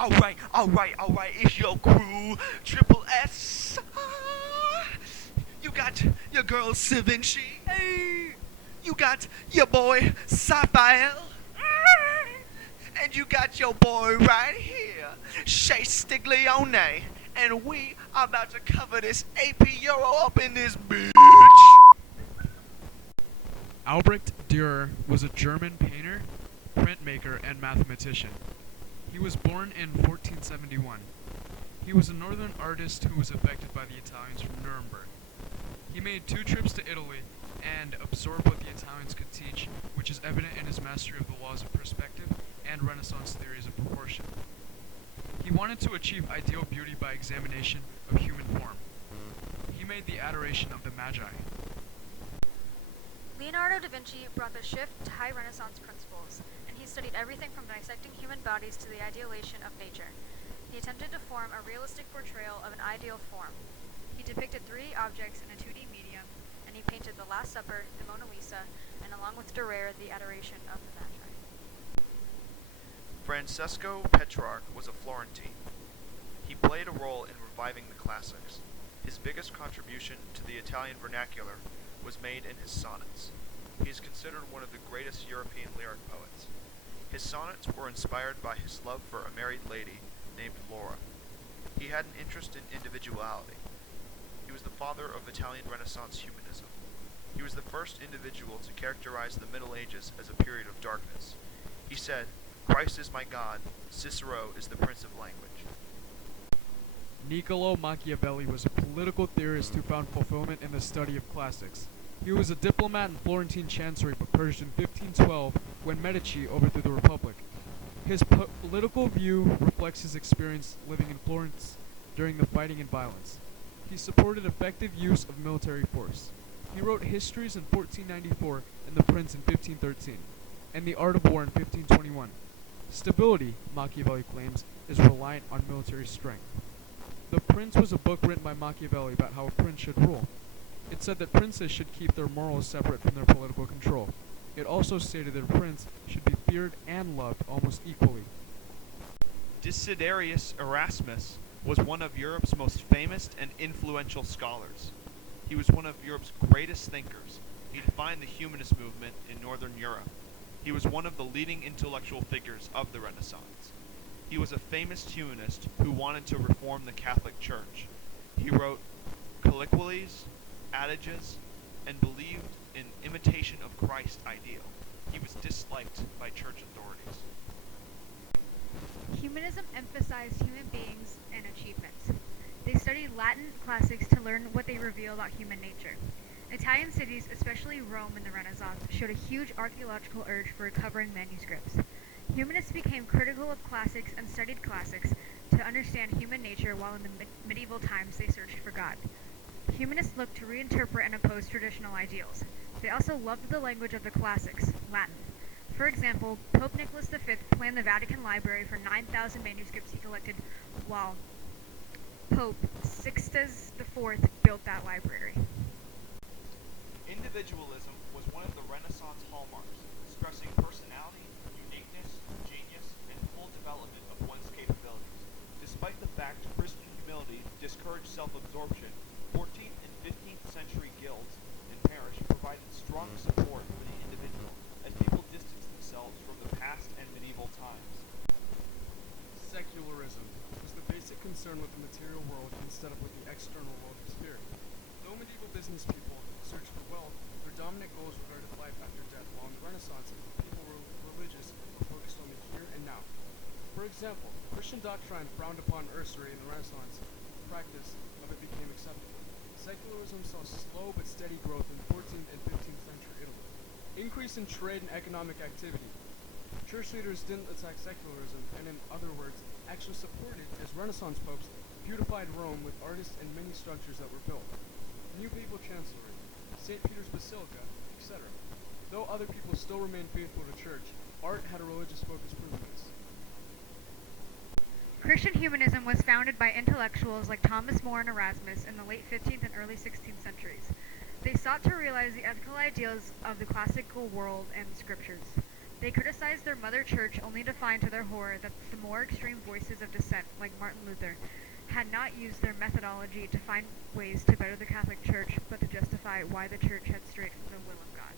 Alright, it's your crew, Triple S. You got your girl Syvannah. Hey. You got your boy Syvannah. And you got your boy right here, Shay Stiglione. And we are about to cover this AP Euro up in this bitch. Albrecht Dürer was a German painter, printmaker, and mathematician. He was born in 1471. He was a northern artist who was affected by the Italians from Nuremberg. He made 2 trips to Italy and absorbed what the Italians could teach, which is evident in his mastery of the laws of perspective and Renaissance theories of proportion. He wanted to achieve ideal beauty by examination of human form. He made the adoration of the Magi. Leonardo da Vinci brought the shift to high Renaissance principles, and he studied everything from dissecting human bodies to the idealization of nature. He attempted to form a realistic portrayal of an ideal form. He depicted 3D objects in a 2D medium, and he painted the Last Supper, the Mona Lisa, and along with Dürer, the adoration of the Magi. Francesco Petrarch was a Florentine. He played a role in reviving the classics. His biggest contribution to the Italian vernacular was made in his sonnets. He is considered one of the greatest European lyric poets. His sonnets were inspired by his love for a married lady named Laura. He had an interest in individuality. He was the father of Italian Renaissance humanism. He was the first individual to characterize the Middle Ages as a period of darkness. He said, "Christ is my God, Cicero is the prince of language." Niccolo Machiavelli was a political theorist who found fulfillment in the study of classics. He was a diplomat in Florentine chancery but perished in 1512 when Medici overthrew the Republic. His political view reflects his experience living in Florence during the fighting and violence. He supported effective use of military force. He wrote histories in 1494 and The Prince in 1513, and The Art of War in 1521. Stability, Machiavelli claims, is reliant on military strength. The Prince was a book written by Machiavelli about how a prince should rule. It said that princes should keep their morals separate from their political control. It also stated that a prince should be feared and loved almost equally. Desiderius Erasmus was one of Europe's most famous and influential scholars. He was one of Europe's greatest thinkers. He defined the humanist movement in Northern Europe. He was one of the leading intellectual figures of the Renaissance. He was a famous humanist who wanted to reform the Catholic Church. He wrote colloquies, adages, and believed in imitation of Christ ideal. He was disliked by church authorities. Humanism emphasized human beings and achievements. They studied Latin classics to learn what they reveal about human nature. Italian cities, especially Rome in the Renaissance, showed a huge archaeological urge for recovering manuscripts. Humanists became critical of classics and studied classics to understand human nature, while in the medieval times they searched for God. Humanists looked to reinterpret and oppose traditional ideals. They also loved the language of the classics, Latin. For example, Pope Nicholas V planned the Vatican Library for 9,000 manuscripts he collected, while Pope Sixtus IV built that library. Individualism was one of the Renaissance hallmarks, stressing personality, uniqueness, genius, and full development of one's capabilities. Despite the fact Christian humility discouraged self-absorption, 14th and 15th century guilds and parish provided strong support for the individual as people distanced themselves from the past and medieval times. Secularism was the basic concern with the material world instead of with the external world of spirit. Though medieval business people searched for wealth, their dominant goals regarded life after death, while in the Renaissance, people were religious but focused on the here and now. For example, Christian doctrine frowned upon usury in the Renaissance. The practice of it became acceptable. Secularism saw slow but steady growth in 14th and 15th century Italy. Increase in trade and economic activity. Church leaders didn't attack secularism, and in other words, actually supported, as Renaissance popes beautified Rome with artists and many structures that were built. New papal chancellery, St. Peter's Basilica, etc. Though other people still remained faithful to church, art had a religious focus proving this. Christian humanism was founded by intellectuals like Thomas More and Erasmus in the late 15th and early 16th centuries. They sought to realize the ethical ideals of the classical world and scriptures. They criticized their mother church only to find to their horror that the more extreme voices of dissent, like Martin Luther, had not used their methodology to find ways to better the Catholic Church, but to justify why the Church had strayed from the will of God.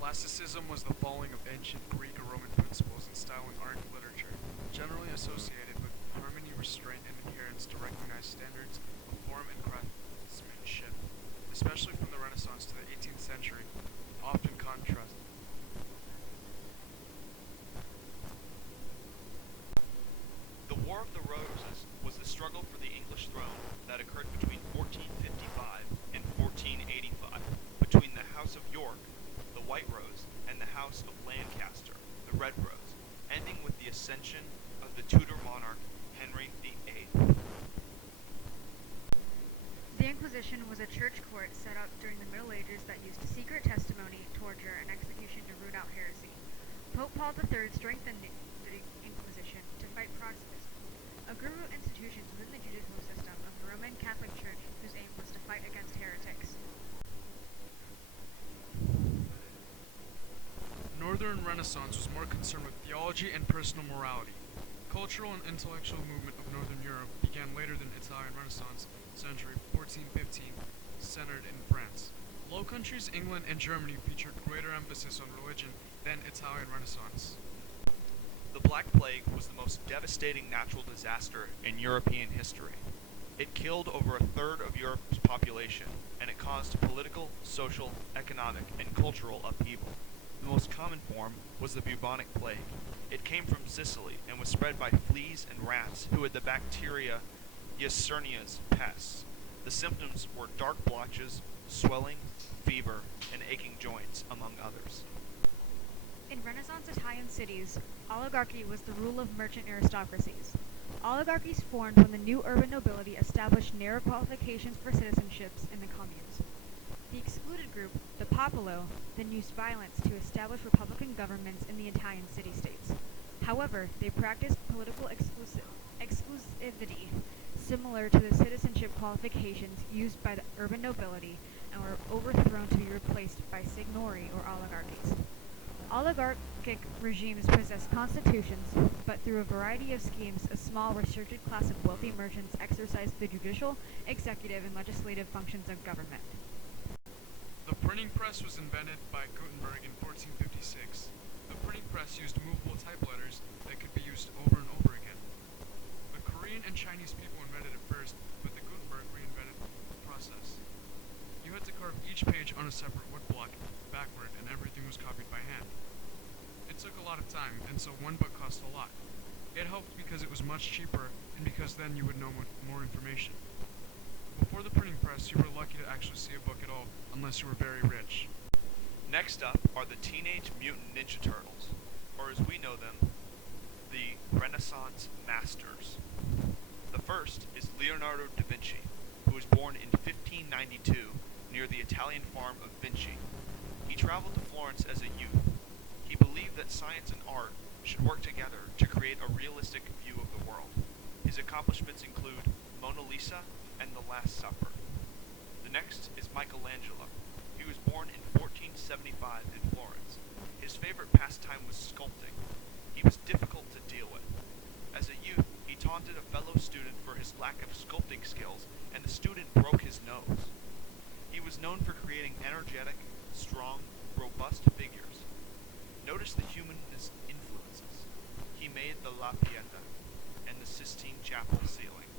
Classicism was the following of ancient Greek or Roman principles in style and art and literature, generally associated with harmony, restraint, and adherence to recognized standards of form and craftsmanship, especially from the Renaissance to the 18th century, often contrast. The War of the Roses was the struggle for the English throne that occurred between 1455 and 1485 between the House of York, the White Rose, and the House of Lancaster, the Red Rose, ending with the ascension of the Tudor monarch Henry VIII. The Inquisition was a church court set up during the Middle Ages that used secret testimony, torture, and execution to root out heresy. Pope Paul III strengthened the Inquisition to fight Protestantism, a group of institutions within the judicial system of the Roman Catholic Church whose aim was to fight against heretics. Northern Renaissance was more concerned with theology and personal morality. Cultural and intellectual movement of Northern Europe began later than Italian Renaissance century 1415, centered in France. Low Countries, England, and Germany featured greater emphasis on religion than Italian Renaissance. The Black Plague was the most devastating natural disaster in European history. It killed over a third of Europe's population, and it caused political, social, economic, and cultural upheaval. The most common form was the bubonic plague. It came from Sicily and was spread by fleas and rats who had the bacteria Yersinia pests. The symptoms were dark blotches, swelling, fever, and aching joints, among others. In Renaissance Italian cities, oligarchy was the rule of merchant aristocracies. Oligarchies formed when the new urban nobility established narrow qualifications for citizenships in the communes. The excluded group, the popolo, then used violence to establish republican governments in the Italian city-states. However, they practiced political exclusivity, similar to the citizenship qualifications used by the urban nobility, and were overthrown to be replaced by signori or oligarchies. Oligarchic regimes possessed constitutions, but through a variety of schemes, a small restricted class of wealthy merchants exercised the judicial, executive, and legislative functions of government. The printing press was invented by Gutenberg in 1456. The printing press used movable typewriters that could be used over and over again. The Korean and Chinese people invented it first, but the Gutenberg reinvented the process. You had to carve each page on a separate wood block backward, and everything was copied by hand. It took a lot of time, and so one book cost a lot. It helped because it was much cheaper, and because then you would know more information. Before the printing press, you were lucky to actually see a book at all, unless you were very rich. Next up are the Teenage Mutant Ninja Turtles, or as we know them, the Renaissance Masters. The first is Leonardo da Vinci, who was born in 1592 near the Italian farm of Vinci. He traveled to Florence as a youth. He believed that science and art should work together to create a realistic view of the world. His accomplishments include Mona Lisa and The Last Supper. The next is Michelangelo. He was born in 1475 in Florence. His favorite pastime was sculpting. He was difficult to deal with. As a youth, he taunted a fellow student for his lack of sculpting skills, and the student broke his nose. He was known for creating energetic, strong, robust figures. Notice the humanist influences. He made the La Pieta and the Sistine Chapel ceiling.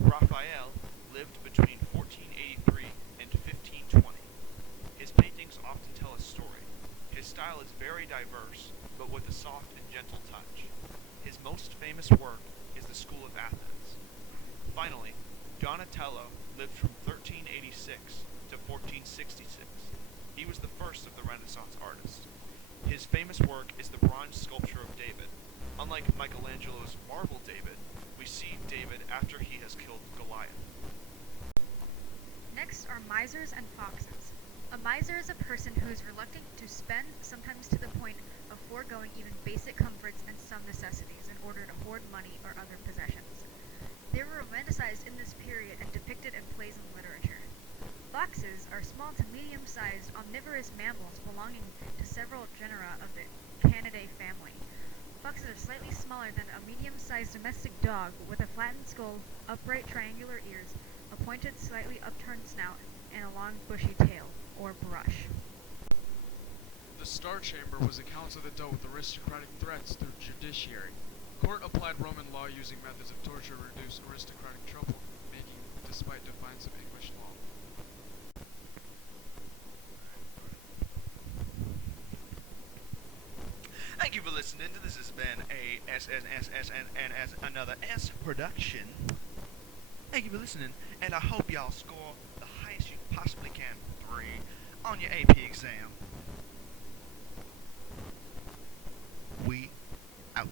Raphael lived between 1483 and 1520. His paintings often tell a story. His style is very diverse, but with a soft and gentle touch. His most famous work is the School of Athens. Finally, Donatello lived from 1386 to 1466. He was the first of the Renaissance artists. His famous work is the bronze sculpture of David. Unlike Michelangelo's marble David, we see David after he has killed Goliath. Next are misers and foxes. A miser is a person who is reluctant to spend, sometimes to the point of foregoing even basic comforts and some necessities in order to hoard money or other possessions. They were romanticized in this period and depicted in plays and literature. Foxes are small to medium-sized omnivorous mammals belonging to several genera of the Canidae family. Foxes are slightly smaller than a medium-sized domestic dog with a flattened skull, upright triangular ears, a pointed, slightly upturned snout, and a long bushy tail, or brush. The Star Chamber was accounts of the dealt with aristocratic threats through judiciary. Court applied Roman law using methods of torture to reduce aristocratic troublemaking despite defiance of English law. Thank you for listening to this. Has been a SNSSNS another S production. Thank you for listening, and I hope y'all score the highest you possibly can, 3, on your AP exam. We out.